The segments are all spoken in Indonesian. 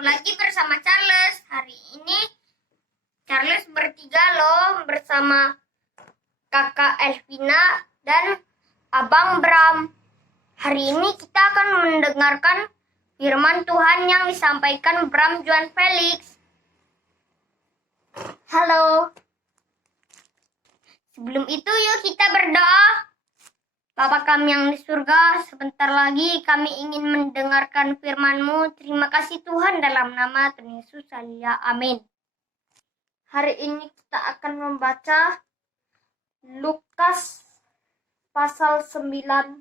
Ketemu lagi bersama Charles. Hari ini Charles bertiga loh bersama kakak Elvina dan abang Bram. Hari ini kita akan mendengarkan firman Tuhan yang disampaikan Bram Juan Felix. Halo. Sebelum itu yuk kita berdoa. Bapa kami yang di surga, sebentar lagi kami ingin mendengarkan firman-Mu. Terima kasih Tuhan, dalam nama Tuhan Yesus, haleluya, amin. Hari ini kita akan membaca Lukas pasal 9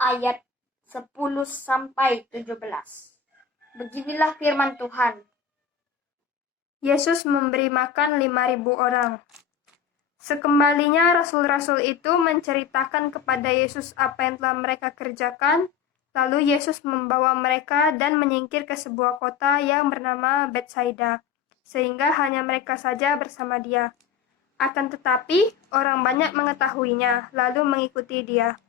ayat 10 sampai 17. Beginilah firman Tuhan. Yesus memberi makan 5.000 orang. Sekembalinya rasul-rasul itu menceritakan kepada Yesus apa yang telah mereka kerjakan. Lalu Yesus membawa mereka dan menyingkir ke sebuah kota yang bernama Betsaida, sehingga hanya mereka saja bersama dia. Akan tetapi orang banyak mengetahuinya, lalu mengikuti dia.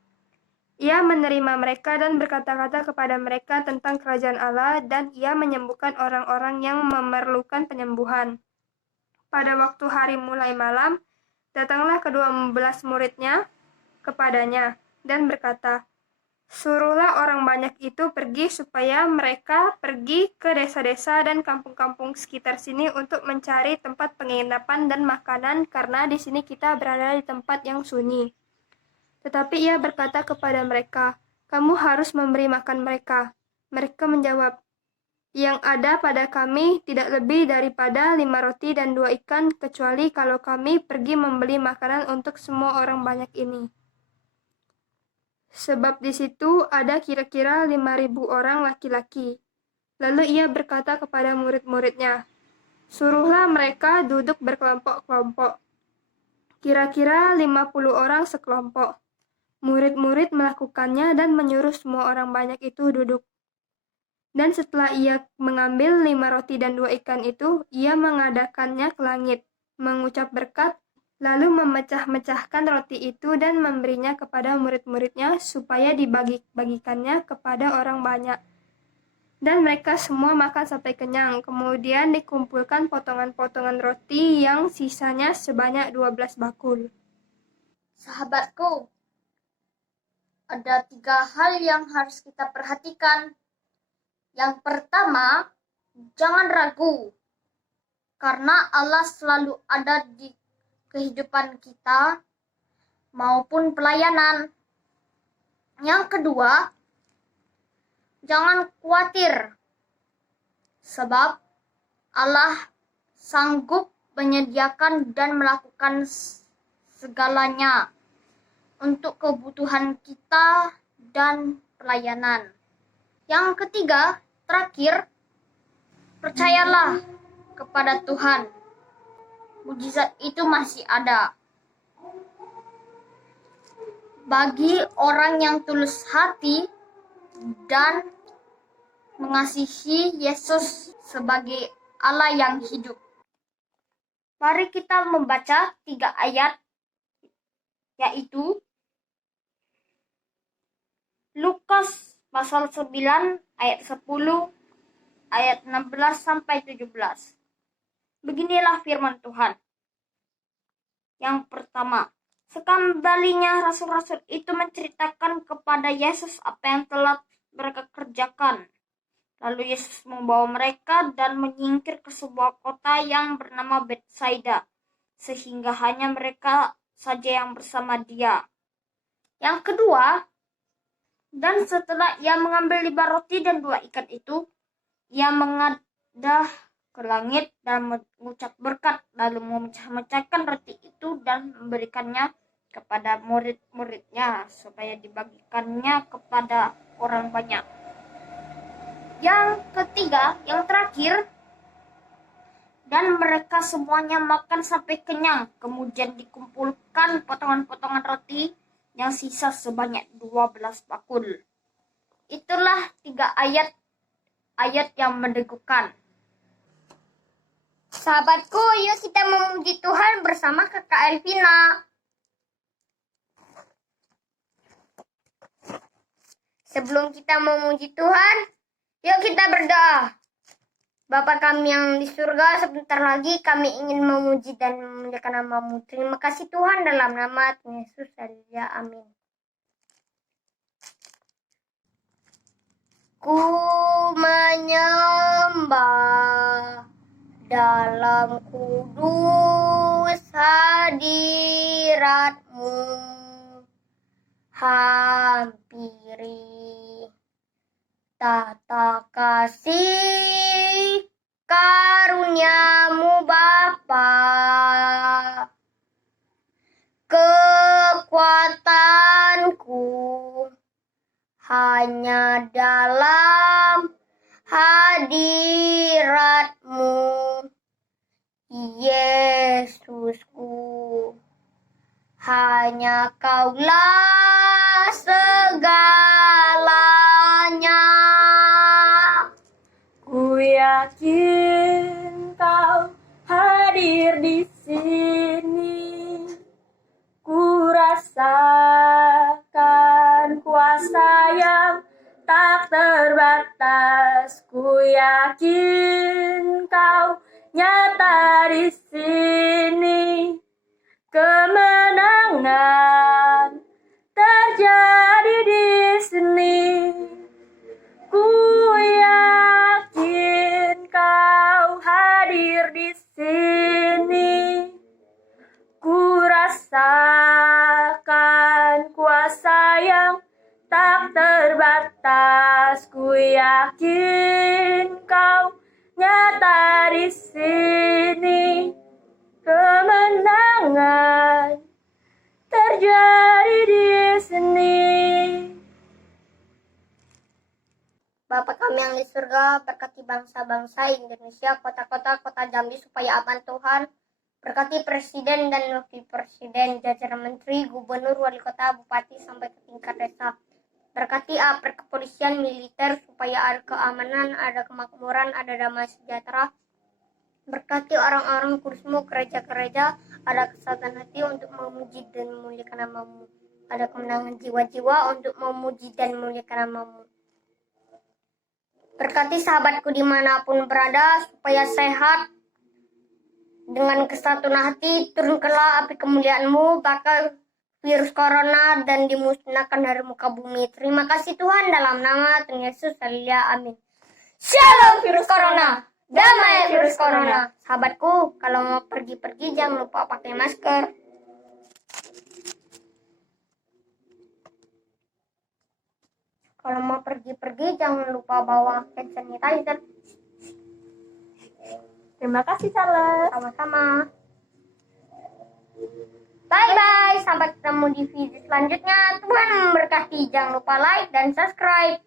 Ia menerima mereka dan berkata-kata kepada mereka tentang kerajaan Allah, dan ia menyembuhkan orang-orang yang memerlukan penyembuhan. Pada waktu hari mulai malam, datanglah ke-12 muridnya kepadanya dan berkata, "Suruhlah orang banyak itu pergi supaya mereka pergi ke desa-desa dan kampung-kampung sekitar sini untuk mencari tempat penginapan dan makanan, karena di sini kita berada di tempat yang sunyi." Tetapi ia berkata kepada mereka, "Kamu harus memberi makan mereka." Mereka menjawab, "Yang ada pada kami tidak lebih daripada 5 roti dan 2 ikan, kecuali kalau kami pergi membeli makanan untuk semua orang banyak ini." Sebab di situ ada kira-kira 5.000 orang laki-laki. Lalu ia berkata kepada murid-muridnya, "Suruhlah mereka duduk berkelompok-kelompok, kira-kira 50 orang sekelompok." Murid-murid melakukannya dan menyuruh semua orang banyak itu duduk. Dan setelah ia mengambil 5 roti dan 2 ikan itu, ia mengadakannya ke langit, mengucap berkat, lalu memecah-mecahkan roti itu dan memberinya kepada murid-muridnya supaya dibagi-bagikannya kepada orang banyak. Dan mereka semua makan sampai kenyang. Kemudian dikumpulkan potongan-potongan roti yang sisanya sebanyak 12 bakul. Sahabatku, ada 3 hal yang harus kita perhatikan. Yang pertama, jangan ragu, karena Allah selalu ada di kehidupan kita maupun pelayanan. Yang kedua, jangan khawatir, sebab Allah sanggup menyediakan dan melakukan segalanya untuk kebutuhan kita dan pelayanan. Yang ketiga, terakhir, percayalah kepada Tuhan. Mukjizat itu masih ada. Bagi orang yang tulus hati dan mengasihi Yesus sebagai Allah yang hidup. Mari kita membaca 3 ayat, yaitu Lukas pasal 9 ayat 10, ayat 16 sampai 17. Beginilah firman Tuhan. Yang pertama, sekembalinya rasul-rasul itu menceritakan kepada Yesus apa yang telah mereka kerjakan. Lalu Yesus membawa mereka dan menyingkir ke sebuah kota yang bernama Betsaida, sehingga hanya mereka saja yang bersama dia. Yang kedua, dan setelah ia mengambil 5 roti dan 2 ikan itu, ia mengadah ke langit dan mengucap berkat, lalu memecah-mecahkan roti itu dan memberikannya kepada murid-muridnya supaya dibagikannya kepada orang banyak. Yang ketiga, yang terakhir, dan mereka semuanya makan sampai kenyang. Kemudian dikumpulkan potongan-potongan roti yang sisa sebanyak 12 bakul. Itulah 3 ayat yang mendegukan. Sahabatku, yuk kita memuji Tuhan bersama kakak Elvina. Sebelum kita memuji Tuhan, yuk kita berdoa. Bapa kami yang di surga, sebentar lagi kami ingin memuji dan memuliakan nama-Mu. Terima kasih Tuhan, dalam nama Tuhan Yesus. Haleluya. Amin. Ku menyembah dalam kudus hadirat-Mu, hampiri tata kasih karunia-Mu Bapa, kekuatanku hanya dalam hadirat-Mu, Yesusku. Hanya Kaulah segalanya. Ku yakin Kau hadir di sini. Ku rasakan kuasa yang tak terbatas. Ku yakin Kau nyata di sini. Kemenangan terjadi di sini. Ku yakin Kau hadir di sini. Ku rasakan kuasa yang tak terbatas. Ku yakin Kau nyata di sini. Kemenangan terjadi di sini. Bapa kami yang di surga, berkati bangsa-bangsa Indonesia, kota-kota, kota Jambi supaya aman Tuhan. Berkati presiden dan wakil presiden, jajaran menteri, gubernur, wali kota, bupati, sampai ke tingkat desa. Berkati aparat kepolisian, militer, supaya ada keamanan, ada kemakmuran, ada damai sejahtera. Berkati orang-orang kudus-Mu, gereja-gereja, ada kesatuan hati untuk memuji dan memuliakan nama-Mu. Ada kemenangan jiwa-jiwa untuk memuji dan memuliakan nama-Mu. Berkati sahabatku dimanapun berada, supaya sehat, dengan kesatuan hati, turunkanlah api kemuliaan-Mu, bakal virus corona dan dimusnahkan dari muka bumi. Terima kasih Tuhan, dalam nama Tuhan Yesus. Haleluya. Amin. Shalom virus corona. Damai virus corona. Sahabatku, kalau mau pergi-pergi jangan lupa pakai masker. Kalau mau pergi-pergi jangan lupa bawa hand sanitizer. Terima kasih, Charles. Sama-sama. Bye-bye. Sampai ketemu di video selanjutnya. Tuhan memberkati. Jangan lupa like dan subscribe.